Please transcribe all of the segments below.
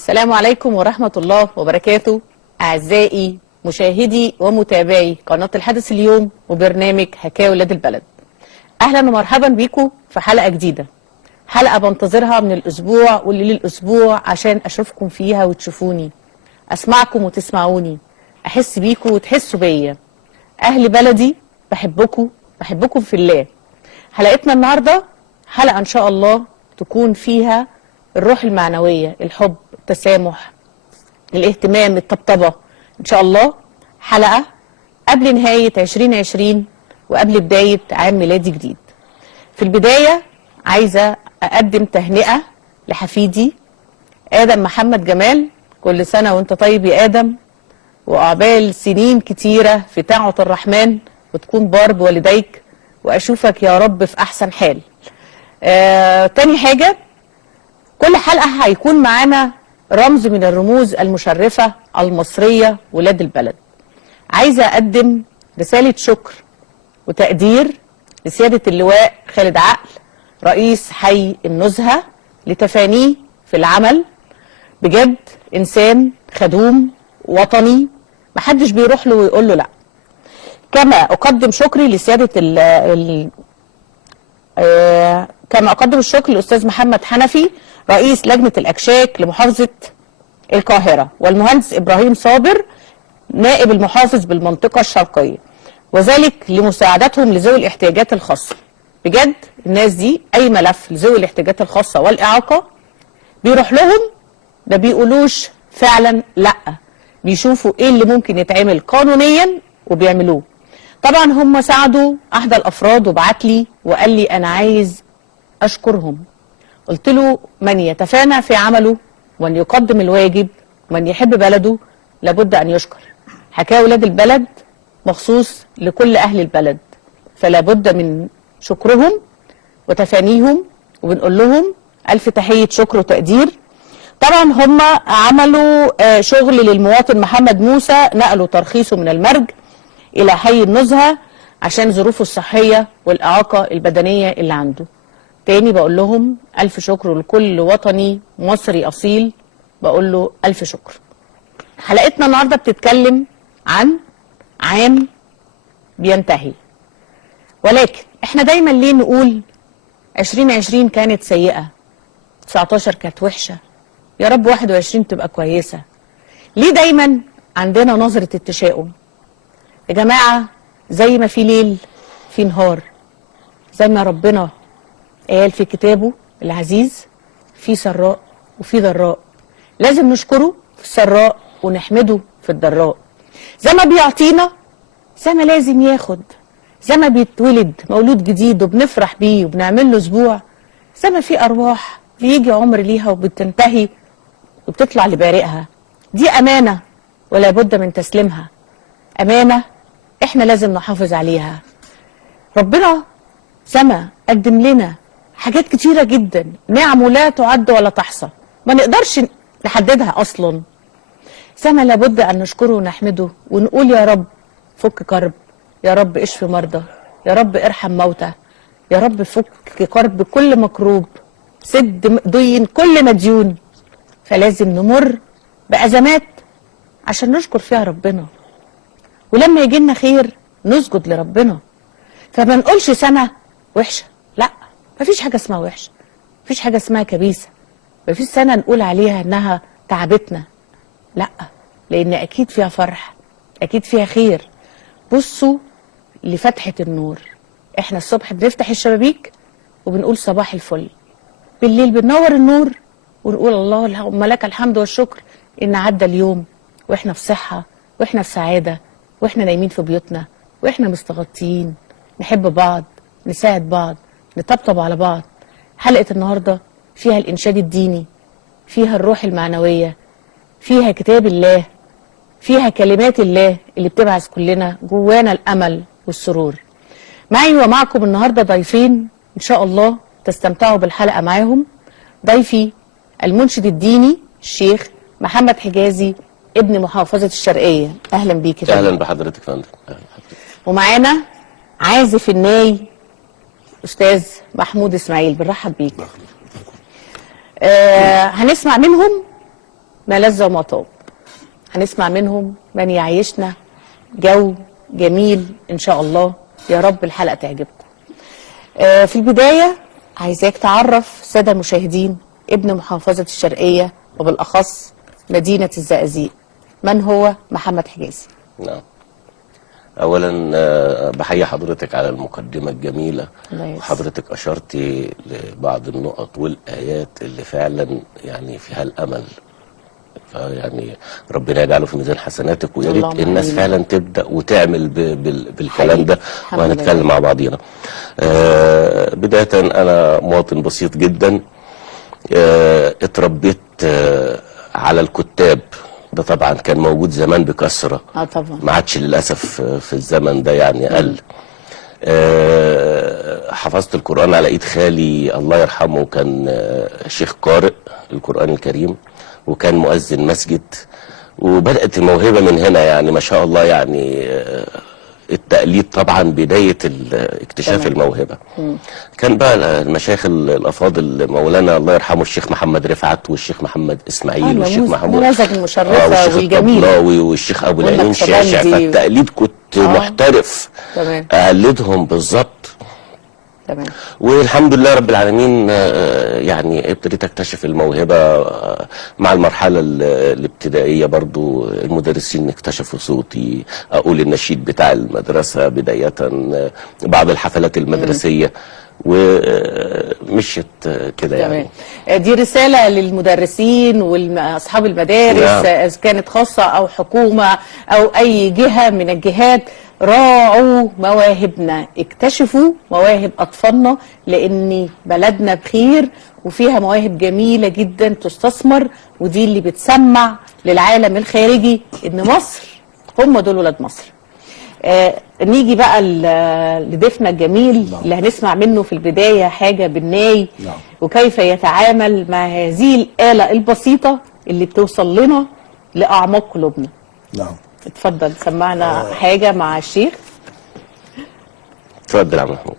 السلام عليكم ورحمة الله وبركاته. أعزائي مشاهدي ومتابعي قناة الحدث اليوم وبرنامج حكاية ولاد البلد، أهلا ومرحبا بيكم في حلقة جديدة، حلقة بنتظرها من الأسبوع واللي للأسبوع عشان أشوفكم فيها وتشوفوني، أسمعكم وتسمعوني، أحس بيكم وتحسوا بيا. أهل بلدي بحبكم في الله. حلقتنا النهاردة حلقة إن شاء الله تكون فيها الروح المعنوية، الحب، التسامح، الاهتمام، الطبطبة. إن شاء الله حلقة قبل نهاية 2020 وقبل بداية عام ميلادي جديد. في البداية عايزة أقدم تهنئة لحفيدي آدم محمد جمال. كل سنة وانت طيب يا آدم، وعقبال سنين كتيرة في طاعة الرحمن، وتكون بار بوالديك، وأشوفك يا رب في أحسن حال. تاني حاجة، كل حلقة هيكون معانا رمز من الرموز المشرفة المصرية ولاد البلد. عايزة أقدم رسالة شكر وتقدير لسيادة اللواء خالد عقل رئيس حي النزهة لتفانيه في العمل. بجد إنسان خدوم وطني محدش بيروح له ويقول له لا. كما أقدم شكري لسيادة كما أقدم الشكر للأستاذ محمد حنفي رئيس لجنة الأكشاك لمحافظة القاهرة، والمهندس إبراهيم صابر نائب المحافظ بالمنطقة الشرقية، وذلك لمساعدتهم لذوي الاحتياجات الخاصة. بجد الناس دي أي ملف لذوي الاحتياجات الخاصة والإعاقة بيروح لهم، ما بيقولوش فعلا لأ، بيشوفوا إيه اللي ممكن يتعمل قانونيا وبيعملوه. طبعا هم ساعدوا أحد الأفراد وبعت لي وقال لي أنا عايز أشكرهم. قلت له من يتفانى في عمله ومن يقدم الواجب ومن يحب بلده لابد أن يشكر. حكاية ولاد البلد مخصوص لكل أهل البلد، فلا بد من شكرهم وتفانيهم، وبنقول لهم ألف تحية شكر وتقدير. طبعا هم عملوا شغل للمواطن محمد موسى، نقلوا ترخيصه من المرج إلى حي النزهة عشان ظروفه الصحية والإعاقة البدنية اللي عنده. تاني بقول لهم ألف شكر، لكل وطني مصري أصيل بقول له ألف شكر. حلقتنا النهاردة بتتكلم عن عام بينتهي، ولكن احنا دايما ليه نقول 2020 كانت سيئة، 19 كانت وحشة، يا رب 21 تبقى كويسة؟ ليه دايما عندنا نظرة التشاؤم؟ يا جماعة زي ما في ليل في نهار، زي ما ربنا قال في كتابه العزيز في سراء وفي ضراء، لازم نشكره في السراء ونحمده في الضراء. زي ما بيعطينا زي ما لازم ياخد، زي ما بيتولد مولود جديد وبنفرح بيه وبنعمل له اسبوع، زي ما في ارواح بيجي عمر ليها وبتنتهي وبتطلع لبارئها. دي امانه ولا بد من تسليمها، امانه احنا لازم نحافظ عليها. ربنا سما قدم لنا حاجات كتيره جدا، نعم لا تعد ولا تحصى، ما نقدرش نحددها اصلا. سما لابد ان نشكره ونحمده ونقول يا رب فك كرب، يا رب اشف مرضى، يا رب ارحم موتى، يا رب فك كرب كل مكروب، سد دين كل مديون. فلازم نمر بأزمات عشان نشكر فيها ربنا، ولما يجي لنا خير نسجد لربنا. فما نقولش سنة وحشة، لا، مفيش حاجة اسمها وحشة، مفيش حاجة اسمها كبيسة، مفيش سنة نقول عليها انها تعبتنا، لا، لان اكيد فيها فرح، اكيد فيها خير. بصوا لفتحة النور، احنا الصبح بنفتح الشبابيك وبنقول صباح الفل، بالليل بننور النور ونقول اللهم لك الحمد والشكر ان عدى اليوم واحنا في صحة واحنا في سعادة واحنا نايمين في بيوتنا واحنا مستغطيين، نحب بعض، نساعد بعض، نطبطب على بعض. حلقة النهاردة فيها الإنشاد الديني، فيها الروح المعنوية، فيها كتاب الله، فيها كلمات الله اللي بتبعث كلنا جوانا الأمل والسرور. معي ومعكم النهاردة ضيفين إن شاء الله تستمتعوا بالحلقة معاهم. ضيفي المنشد الديني الشيخ محمد حجازي ابن محافظة الشرقية، أهلا بيك يا أهلا بحضرتك فندم. ومعانا عازف الناي أستاذ محمود إسماعيل، بنرحب بيك. هنسمع منهم ما لذ وما طاب. هنسمع منهم من يعيشنا جو جميل إن شاء الله. يا رب الحلقة تعجبكم. في البداية عايزاك تعرف السادة المشاهدين ابن محافظة الشرقية وبالأخص مدينة الزقازيق، من هو محمد حجازي؟ نعم. اولا بحيي حضرتك على المقدمه الجميله، وحضرتك اشرتي لبعض النقط والايات اللي فعلا يعني فيها الامل، فيعني ربنا يجعله في ميزان حسناتك، ويا ريت الناس فعلا تبدا وتعمل بالكلام ده، وهنتكلم مع بعضينا. بدايه انا مواطن بسيط جدا، اتربيت على الكتاب، ده طبعا كان موجود زمان بكثره، طبعا ما عادش للاسف في الزمن ده يعني قل. حفظت القرآن على ايد خالي الله يرحمه، كان شيخ قارئ القرآن الكريم وكان مؤذن مسجد، وبدأت الموهبة من هنا يعني ما شاء الله. يعني التقليد طبعا بداية اكتشاف الموهبة. كان بقى المشايخ الأفاضل مولانا الله يرحمه الشيخ محمد رفعت والشيخ محمد إسماعيل والشيخ محمود نماذج المشرفة والجميلة والشيخ أبو العينين شاشع، فالتقليد كنت محترف أقلدهم بالظبط. تمام. والحمد لله رب العالمين يعني ابتديت اكتشف الموهبه مع المرحله الابتدائيه. برضو المدرسين اكتشفوا صوتي، اقول النشيد بتاع المدرسه بدايه، بعض الحفلات المدرسيه، ومشيت كده يعني. دي رسالة للمدرسين واصحاب المدارس، اذا كانت خاصة او حكومة او اي جهة من الجهات، راعوا مواهبنا، اكتشفوا مواهب اطفالنا، لان بلدنا بخير وفيها مواهب جميلة جدا تستثمر، ودي اللي بتسمع للعالم الخارجي ان مصر هم دول ولاد مصر. نيجي بقى لضيفنا الجميل اللي هنسمع منه في البداية حاجة بالناي، وكيف يتعامل مع هذه الآلة البسيطة اللي بتوصل لنا لأعماق قلوبنا. نعم. اتفضل سمعنا حاجة مع الشيخ. اتفضل يا عم محمود.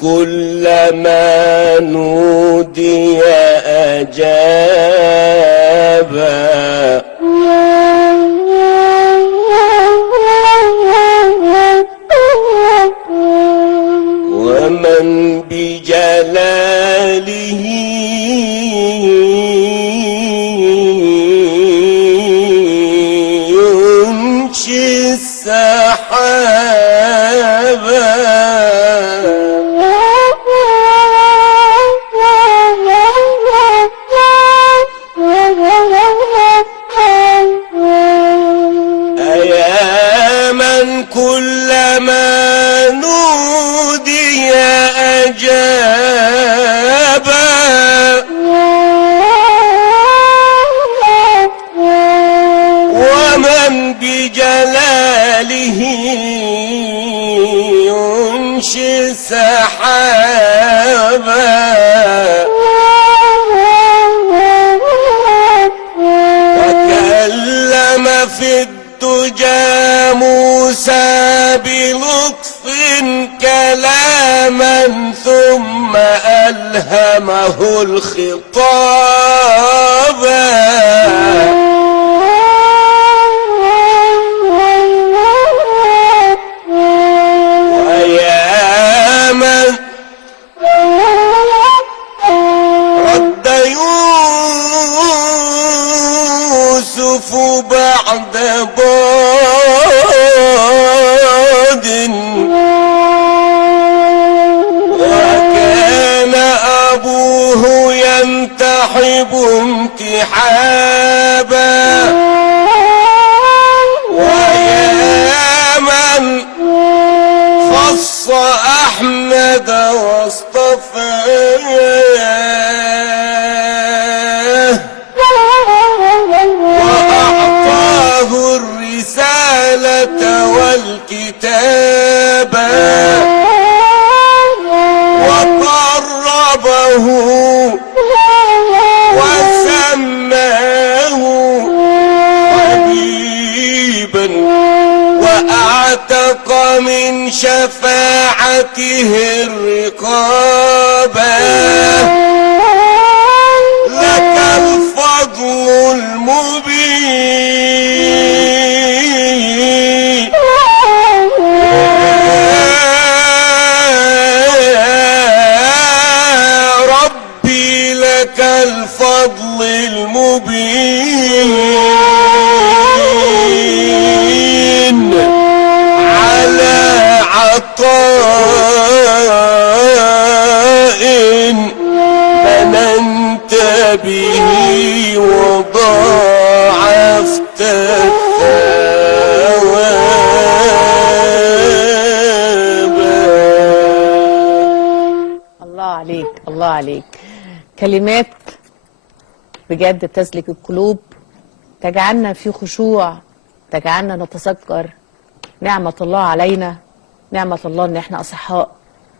كلما نودي أجابا، ومن بجلاله ينشي السحابا. كلما نودي أجابا، ومن بجلاله ينشي السحابا. وكلم في الدجى موسى بلطف كلاما ثم ألهمه الخطاب. ويا من رد يوسف بعد ضاد، وكان أبوه ينتحب انتحابا. ويا من خص أحمد واصطفاه، شفاعته الرقابة لك الفضل المبين ربي لك الفضل المبين على عطاء مننت به وضاعفت الثواب. الله عليك، الله عليك. كلمات بجد تسلك القلوب، تجعلنا في خشوع، تجعلنا نتذكر نعمة الله علينا، نعمة الله ان احنا اصحاء،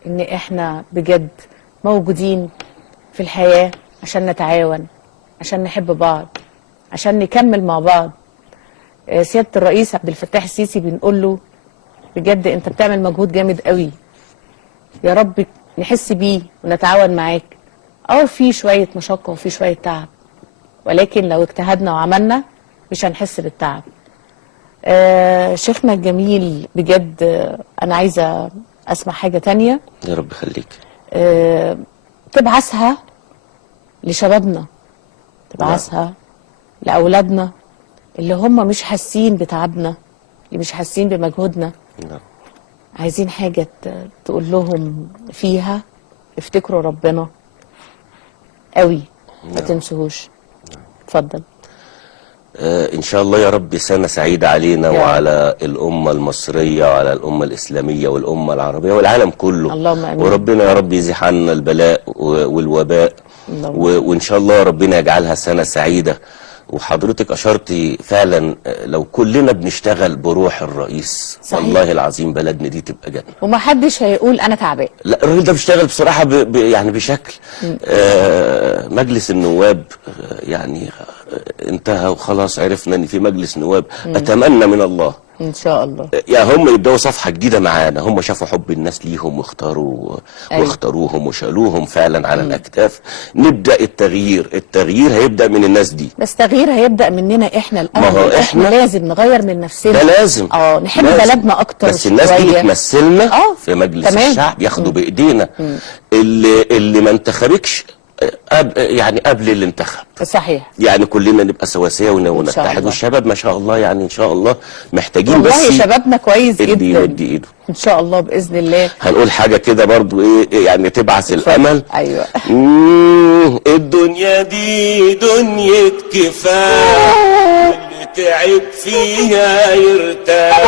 ان احنا بجد موجودين في الحياة عشان نتعاون، عشان نحب بعض، عشان نكمل مع بعض. سيادة الرئيس عبد الفتاح السيسي بنقول له بجد انت بتعمل مجهود جامد قوي، يا رب نحس بيه ونتعاون معاك. في شوية مشقة وفي شوية تعب، ولكن لو اجتهدنا وعملنا مش هنحس بالتعب. شيخنا الجميل بجد، أنا عايزة أسمع حاجة تانية. يا رب خليك. تبعثها لشبابنا، تبعثها لأولادنا اللي هم مش حاسين بتعبنا، اللي مش حاسين بمجهودنا. عايزين حاجة تقول لهم فيها افتكروا ربنا قوي، ما تنسوهوش. اتفضل. إن شاء الله يا رب سنة سعيدة علينا وعلى الأمة المصرية وعلى الأمة الإسلامية والأمة العربية والعالم كله. اللهم آمين. وربنا يا رب يزيح عنا البلاء والوباء، وإن شاء الله ربنا يجعلها سنة سعيدة. وحضرتك أشرتي فعلا لو كلنا بنشتغل بروح الرئيس، صحيح. والله العظيم بلدنا دي تبقى جنة، ومحدش هيقول أنا تعبان. لا، الراجل ده بيشتغل بصراحة يعني بشكل. مجلس النواب يعني انتهى وخلاص، عرفنا ان في مجلس نواب. اتمنى من الله ان شاء الله يعني هم يبداوا صفحه جديده معانا. هم شافوا حب الناس ليهم واختاروا واختاروهم وشالوهم فعلا على الاكتاف. نبدا التغيير هيبدا من الناس دي، بس تغيير هيبدا مننا احنا الاول. ما هو احنا لازم نغير من نفسنا، ده لازم نحب بلدنا اكتر. بس الناس دي بتمثلنا في مجلس تمام. الشعب، ياخدوا بايدينا. اللي ما انتخبكش يعني قبل اللي انتخب، صحيح، يعني كلنا نبقى سواسية ونتحد. والشباب ما شاء الله يعني ان شاء الله محتاجين، والله بس شبابنا كويس جدا، اللي يودي ايده ان شاء الله باذن الله. هنقول حاجة كده برضو يعني تبعث الامل. ايوه. الدنيا دي دنيا كفاح، واللي تعب فيها يرتاح.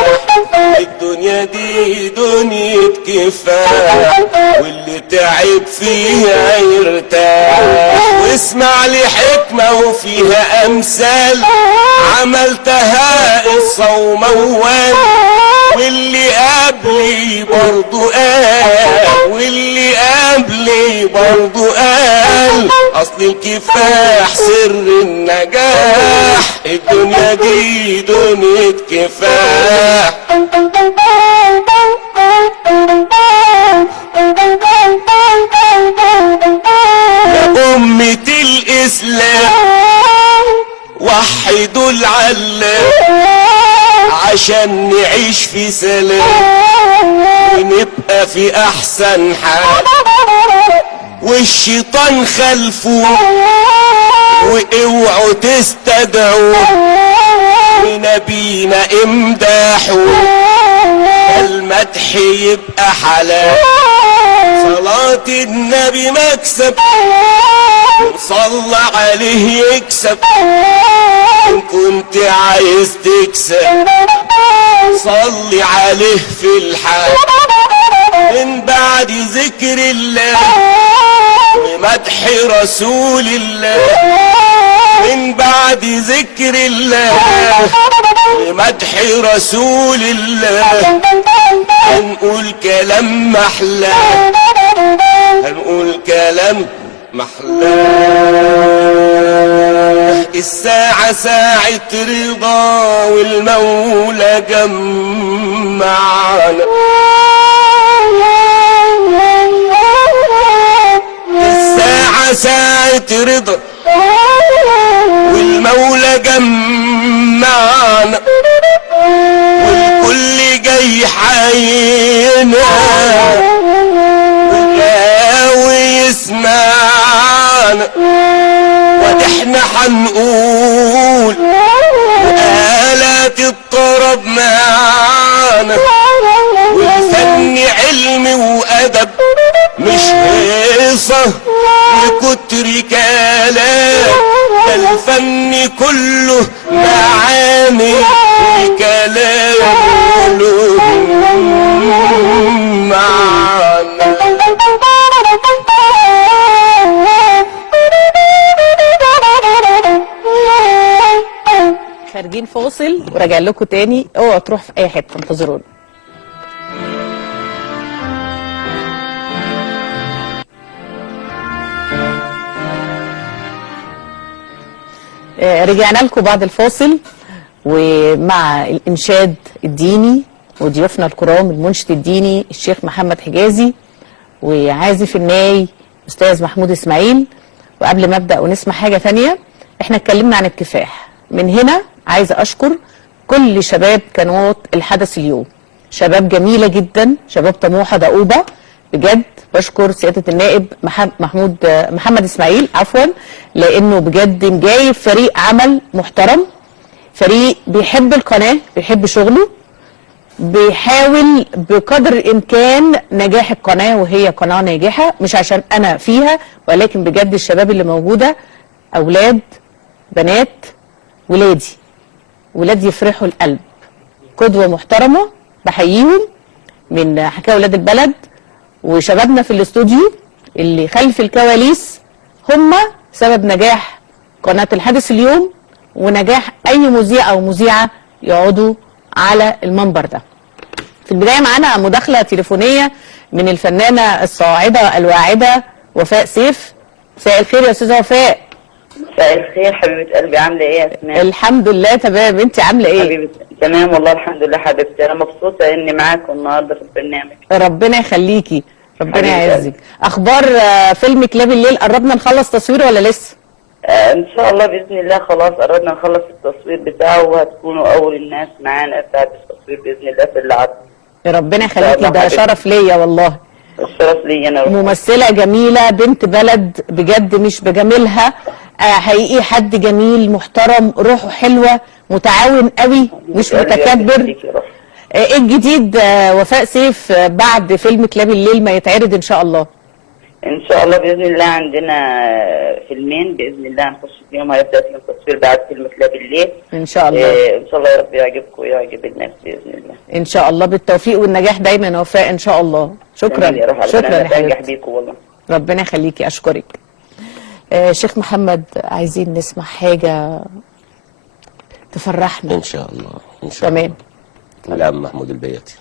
الدنيا دي دنيا كفاح، واللي تعب فيها يرتاح. واسمع لي حكمة وفيها امثال عملتها قصة وموال. واللي قبلي برضو قال اصل الكفاح سر النجاح. الدنيا دي دنيا كفاح. يا أمة الإسلام وحدوا العلام عشان نعيش في سلام ونبقى في أحسن حال. والشيطان خلفوا واوعوا تستدعوا ونبينا امداحوا. المدح يبقى حلال، صلاة النبي مكسب، وصلى عليه يكسب. إن كنت عايز تكسب صلي عليه في الحال. من بعد ذكر الله ومدح رسول الله، من بعد ذكر الله ومدح رسول الله هنقول كلام محلاه، هنقول كلام محلاه. الساعة ساعة رضا والمولى جمعنا. ساعة رضا والمولى جمعنا والكل جاي حينا والغاوي يسمعنا ودحنا حنقول وآلات الطرب معانا والفن علم وأدب مش هيصة وكتر كلام ده الفن كله معاني وكلام له معنى. خارجين فاصل وراجع لكم تاني، اوعوا تروح في اي حته، انتظرونا. رجعنا لكم بعد الفاصل ومع الإنشاد الديني وضيوفنا الكرام المنشد الديني الشيخ محمد حجازي وعازف الناي أستاذ محمود إسماعيل. وقبل ما أبدأ ونسمع حاجة ثانية، احنا اتكلمنا عن الكفاح. من هنا عايزة أشكر كل شباب قنوات الحدث اليوم، شباب جميلة جدا، شباب طموحة دؤوبة بجد. بشكر سيادة النائب محمد إسماعيل عفوا، لأنه بجد جايب فريق عمل محترم، فريق بيحب القناة، بيحب شغله، بيحاول بقدر الإمكان نجاح القناة، وهي قناة ناجحة مش عشان أنا فيها، ولكن بجد الشباب اللي موجودة أولاد بنات ولاد يفرحوا القلب، قدوة محترمة، بحييهم من حكاية ولاد البلد. وشبابنا في الاستوديو اللي خلف الكواليس هم سبب نجاح قناة الحدث اليوم ونجاح أي مذيع أو مذيعة يقعدوا على المنبر ده. في البداية معانا مداخلة تليفونية من الفنانة الصاعدة الواعدة وفاء سيف. مساء الخير يا أستاذة وفاء. مساء الخير حبيبة قلبي، عاملة ايه يا اسماء؟ الحمد لله تمام، انت عاملة ايه؟ حبيبة تمام والله الحمد لله حبيبتي، انا مبسوطة اني معاكم النهاردة في البرنامج. ربنا يخليكي، ربنا يعزك. اخبار فيلم كلاب الليل، قربنا نخلص تصوير ولا لسه؟ ان شاء الله باذن الله خلاص قربنا نخلص التصوير بتاعه، وهتكونوا اول الناس معانا بعد التصوير باذن الله في العرض. ربنا يخليكي، ده شرف ليا والله. الشرف ليا انا. ممثلة جميلة، بنت بلد بجد، مش بجاملها، حقيقي حد جميل محترم، روحه حلوة، متعاون قوي، مش متكبر. ايه الجديد وفاء سيف بعد فيلم كلاب الليل ما يتعرض ان شاء الله؟ ان شاء الله باذن الله عندنا فيلمين باذن الله هنخش فيهم، هيبدا فيهم تصوير بعد فيلم كلاب الليل ان شاء الله. ان شاء الله يا رب يعجبكم ويعجب الناس باذن الله. ان شاء الله بالتوفيق والنجاح دايما وفاء ان شاء الله. شكرا شكرا يا حبيبتي والله. ربنا يخليكي، اشكرك. شيخ محمد، عايزين نسمع حاجه تفرحنا ان شاء الله. ان شاء الله. تمام. كلام محمود البياتي.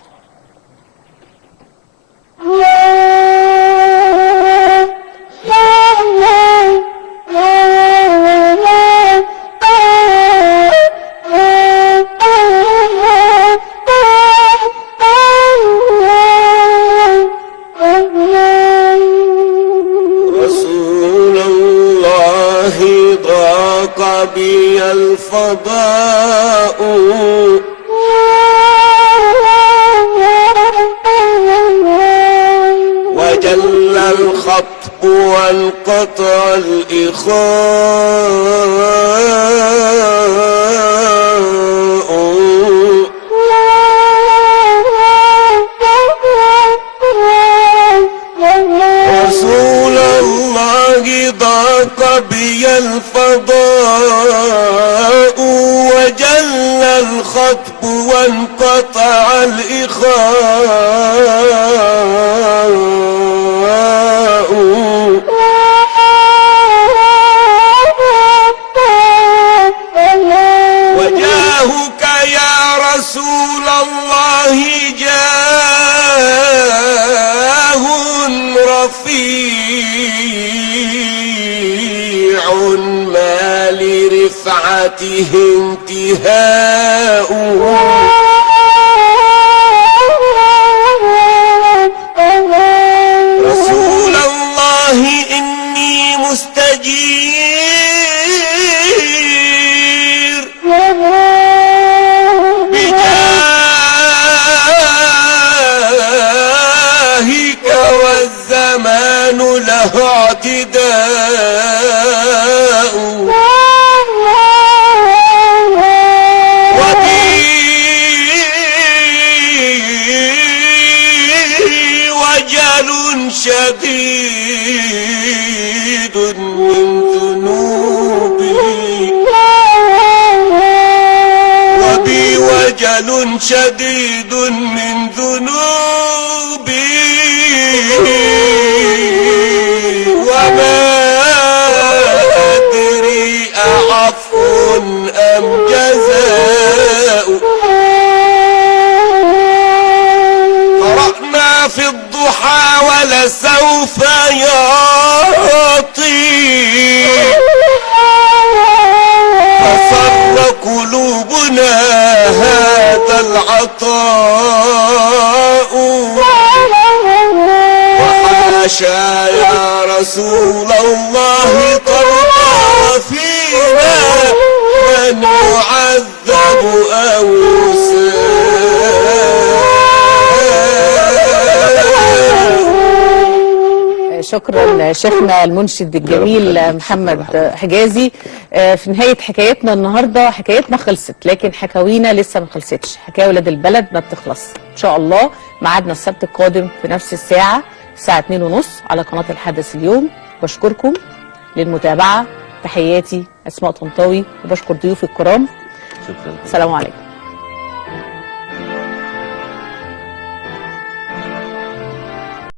رسول الله ضاق بي الفضاء وجل الخطب وانقطع الإخاء رسول الله ضاق بي الفضاء وجل الخطب وانقطع الإخاء وجاهك يا رسول الله جاه رفيع ما لرفعته انتهاء رسول الله إني مستحيل له اعتداء وجل شديد من ذنوبي وبي وجل شديد من ذنوبي وما أدري أعفو أم جزاء قرأنا في الضحى ولسوف يعطي فسر قلوبنا هذا العطاء وحاشا يا رسول الله ترضى فينا من يعذب أو شكرا شيخنا المنشد الجميل محمد حجازي. في نهاية حكايتنا النهاردة حكايتنا خلصت، لكن حكاوينا لسه ما خلصتش. حكاوي ولاد البلد ما بتخلص. إن شاء الله ميعادنا السبت القادم في نفس الساعة، الساعة 2:30 على قناة الحدث اليوم. بشكركم للمتابعة. تحياتي أسماء طنطاوي وبشكر ضيوفي الكرام. شكرا. السلام عليكم.